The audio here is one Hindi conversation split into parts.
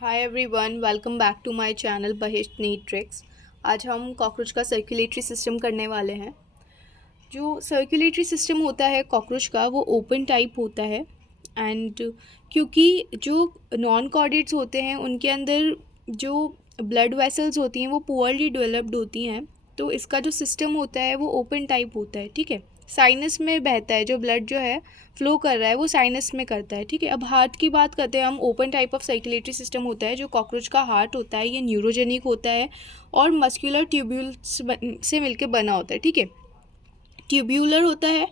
Hi everyone, welcome back to my channel बहिष्ट नीट ट्रिक्स। आज हम कॉकरोच का सर्कुलेटरी सिस्टम करने वाले हैं। जो सर्कुलेटरी सिस्टम होता है कॉकरोच का वो ओपन टाइप होता है। एंड क्योंकि जो नॉन कॉर्डेट्स होते हैं उनके अंदर जो ब्लड वेसल्स होती हैं वो पुअरली डेवलप्ड होती हैं, तो इसका जो सिस्टम होता है वो ओपन टाइप होता है। ठीक है, साइनस में बहता है, जो ब्लड जो है फ्लो कर रहा है वो साइनस में करता है। ठीक है, अब हार्ट की बात करते हैं हम। Open type of circulatory system होता है। जो कॉकरोच का हार्ट होता है ये न्यूरोजेनिक होता है और मस्कुलर ट्यूब्यूल्स से मिलकर बना होता है। ठीक है, ट्यूब्यूलर होता है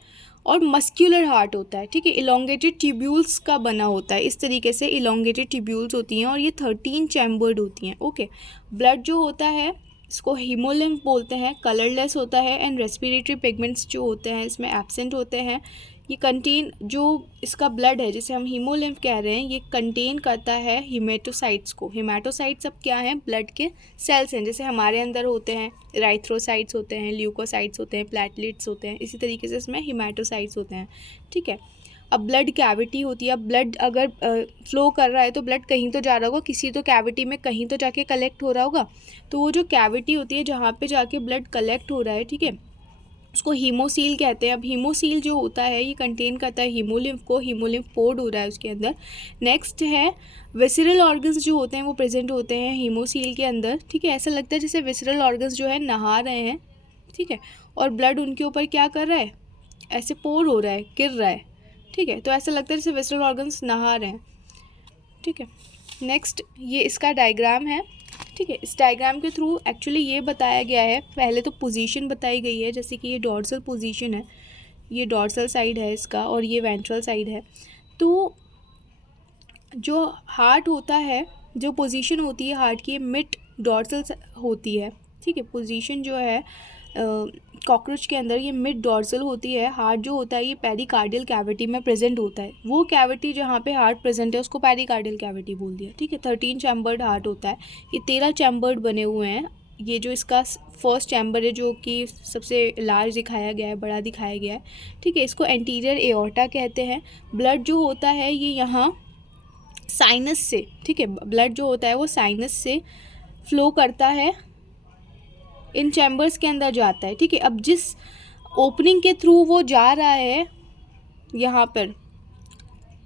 और मस्क्यूलर हार्ट होता है। ठीक है, इलोंगेटेड ट्यूब्यूल्स का बना होता है। इस तरीके से इलोंगेटेड ट्यूब्यूल्स होती हैं और ये 13 चैम्बर्ड होती हैं। ओके, ब्लड जो होता है इसको हीमोलिम्फ बोलते हैं, कलरलेस होता है एंड रेस्पिरेटरी पिगमेंट्स जो होते हैं इसमें एब्सेंट होते हैं। ये कंटेन, जो इसका ब्लड है जिसे हम हीमोलिम्फ कह रहे हैं, ये कंटेन करता है हिमेटोसाइट्स को। हिमेटोसाइट्स अब क्या हैं? ब्लड के सेल्स हैं, जैसे हमारे अंदर होते हैं राइथ्रोसाइट्स होते हैं, ल्यूकोसाइट्स होते हैं, प्लेटलेट्स होते हैं, इसी तरीके से इसमें हिमेटोसाइट्स होते हैं। ठीक है, अब ब्लड कैविटी होती है। अब ब्लड अगर फ्लो कर रहा है तो ब्लड कहीं तो जा रहा होगा, किसी तो कैविटी में कहीं तो जाके कलेक्ट हो रहा होगा। तो वो जो कैविटी होती है जहाँ पे जाके ब्लड कलेक्ट हो रहा है, ठीक है, उसको हीमोसील कहते हैं। अब हीमोसील जो होता है ये कंटेन करता है हीमोलिम्फ को। हीमोलिम्फ पोर्ड हो रहा है उसके अंदर। नेक्स्ट है विसरल ऑर्गन्स जो होते हैं वो प्रेजेंट होते हैं हीमोसील के अंदर। ठीक है, ऐसा लगता है जैसे विसरल ऑर्गन्स जो है नहा रहे हैं। ठीक है, और ब्लड उनके ऊपर क्या कर रहा है? ऐसे पोर हो रहा है, गिर रहा है। ठीक है, तो ऐसा लगता है जैसे विसरल ऑर्गन्स नहा रहे हैं। ठीक है, नेक्स्ट ये इसका डायग्राम है। ठीक है, इस डायग्राम के थ्रू एक्चुअली ये बताया गया है। पहले तो पोजीशन बताई गई है, जैसे कि ये डॉर्सल पोजीशन है, ये डॉर्सल साइड है इसका और ये वेंट्रल साइड है। तो जो हार्ट होता है, जो पोजीशन होती है हार्ट की, मिड डॉर्सल होती है। ठीक है, पोजीशन जो है कॉकरोच के अंदर ये मिड डॉर्सल होती है। हार्ट जो होता है ये पेरिकार्डियल कैविटी में प्रेजेंट होता है। वो कैविटी जहाँ पे हार्ट प्रेजेंट है उसको पेरिकार्डियल कैविटी बोल दिया। ठीक है, 13 चैम्बर्ड हार्ट होता है। ये 13 चैम्बर्ड बने हुए हैं। ये जो इसका फर्स्ट चैम्बर है जो कि सबसे लार्ज दिखाया गया है, बड़ा दिखाया गया है। ठीक है, इसको एंटीरियर एओर्टा कहते हैं। ब्लड जो होता है ये यहाँ साइनस से, ठीक है, ब्लड जो होता है वो साइनस से फ्लो करता है, इन चैम्बर्स के अंदर जाता है। ठीक है, अब जिस ओपनिंग के थ्रू वो जा रहा है यहाँ पर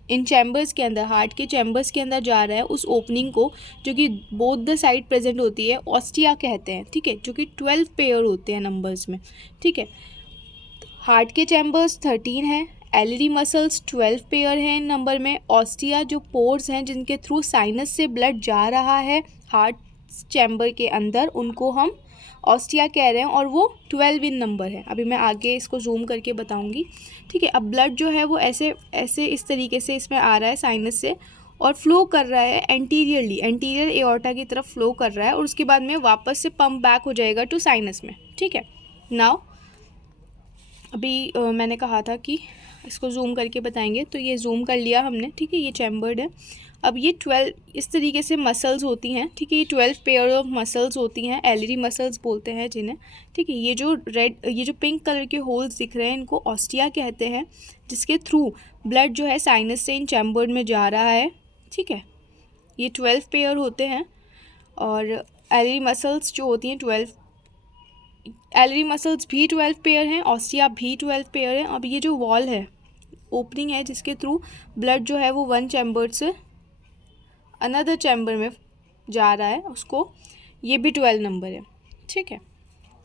इन चैम्बर्स के अंदर, हार्ट के चैम्बर्स के अंदर जा रहा है, उस ओपनिंग को जो कि बोथ द साइड प्रेजेंट होती है ऑस्टिया कहते हैं। ठीक है, जो कि 12 पेयर होते हैं नंबर्स में। ठीक है, हार्ट के चैम्बर्स 13 हैं, एलईडी मसल्स 12 पेयर हैं नंबर में। ऑस्टिया जो पोर्स हैं जिनके थ्रू साइनस से ब्लड जा रहा है हार्ट चैम्बर के अंदर, उनको हम ऑस्टिया कह रहे हैं और वो 12 इन नंबर है। अभी मैं आगे इसको जूम करके बताऊंगी। ठीक है, अब ब्लड जो है वो ऐसे ऐसे इस तरीके से इसमें आ रहा है साइनस से और फ्लो कर रहा है एंटीरियरली, एंटीरियर एओर्टा की तरफ फ्लो कर रहा है और उसके बाद में वापस से पंप बैक हो जाएगा टू साइनस में। ठीक है, नाउ अभी मैंने कहा था कि इसको जूम करके बताएंगे, तो ये जूम कर लिया हमने। ठीक है, ये चैम्बर्ड है। अब ये 12 इस तरीके से मसल्स होती हैं। ठीक है, ये 12 पेयर ऑफ मसल्स होती हैं, एलईडी मसल्स बोलते हैं जिन्हें। ठीक है, ये जो पिंक कलर के होल्स दिख रहे हैं इनको ऑस्टिया कहते हैं, जिसके थ्रू ब्लड जो है साइनस से इन चैम्बर्ड में जा रहा है। ठीक है, ये 12 पेयर होते हैं और एलईडी मसल्स जो होती हैं 12, एलईडी मसल्स भी 12 पेयर हैं, ऑस्टिया भी 12 पेयर हैं। अब ये जो वॉल है, ओपनिंग है जिसके थ्रू ब्लड जो है वो वन चैम्बर से अनदर चैम्बर में जा रहा है, उसको ये भी 12 नंबर है। ठीक है,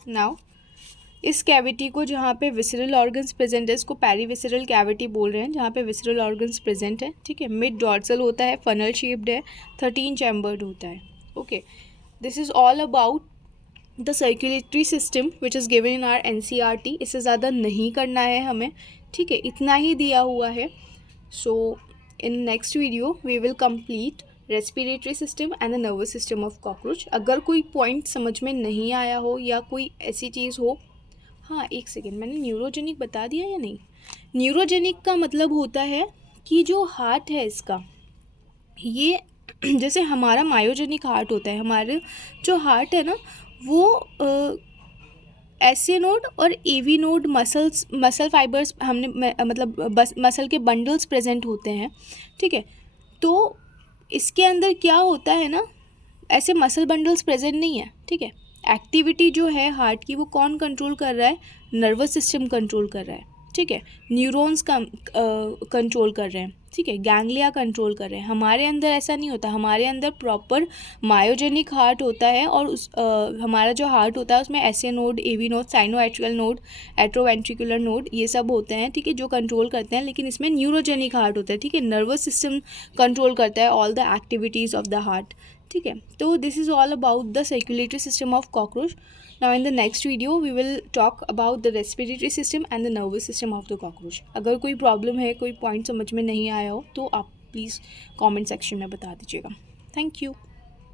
नाउ इस कैविटी को जहाँ पे विसरल ऑर्गन्स प्रेजेंट है इसको पेरीविसरल कैविटी बोल रहे हैं, जहाँ पे विसरल ऑर्गन्स प्रेजेंट है। ठीक है, मिड डॉर्सल होता है, फनल शेप्ड है, 13 चैम्बर्ड होता है। Okay, this is all about the circulatory system which is given in are NCERT। इससे ज़्यादा नहीं करना है हमें। ठीक है, इतना ही दिया हुआ है। So in next video we will complete respiratory system and the nervous system of cockroach. अगर कोई पॉइंट समझ में नहीं आया हो या कोई ऐसी चीज़ हो, हाँ एक सेकेंड, मैंने न्यूरोजेनिक बता दिया या नहीं? न्यूरोजेनिक का मतलब होता है कि जो हार्ट है इसका, ये जैसे हमारा मायोजेनिक हार्ट होता है, हमारे जो हार्ट है ना वो एसए नोड और एवी नोड मसल फाइबर्स हमने मतलब बस मसल के बंडल्स प्रेजेंट होते हैं। ठीक है, तो इसके अंदर क्या होता है ना, ऐसे मसल बंडल्स प्रेजेंट नहीं है, ठीक है। एक्टिविटी जो है हार्ट की वो कौन कंट्रोल कर रहा है, नर्वस सिस्टम कंट्रोल कर रहा है, ठीक है। न्यूरॉन्स का कंट्रोल कर रहे हैं, ठीक है। गैंग्लिया कंट्रोल कर रहे हैं। हमारे अंदर ऐसा नहीं होता, हमारे अंदर प्रॉपर मायोजेनिक हार्ट होता है और हमारा जो हार्ट होता है उसमें SA node, AV node, sinoatrial node, atrioventricular node, ये सब होते हैं, ठीक है, जो कंट्रोल करते हैं। लेकिन इसमें न्यूरोजेनिक हार्ट होता है, ठीक है। नर्वस सिस्टम कंट्रोल करता है all the activities of the heart, ठीक है। तो this is all about the circulatory system of cockroach. Now in the next video we will talk about the respiratory system and the nervous system of the cockroach. अगर कोई प्रॉब्लम है, कोई पॉइंट समझ में नहीं आया हो तो आप प्लीज़ कमेंट सेक्शन में बता दीजिएगा. Thank you.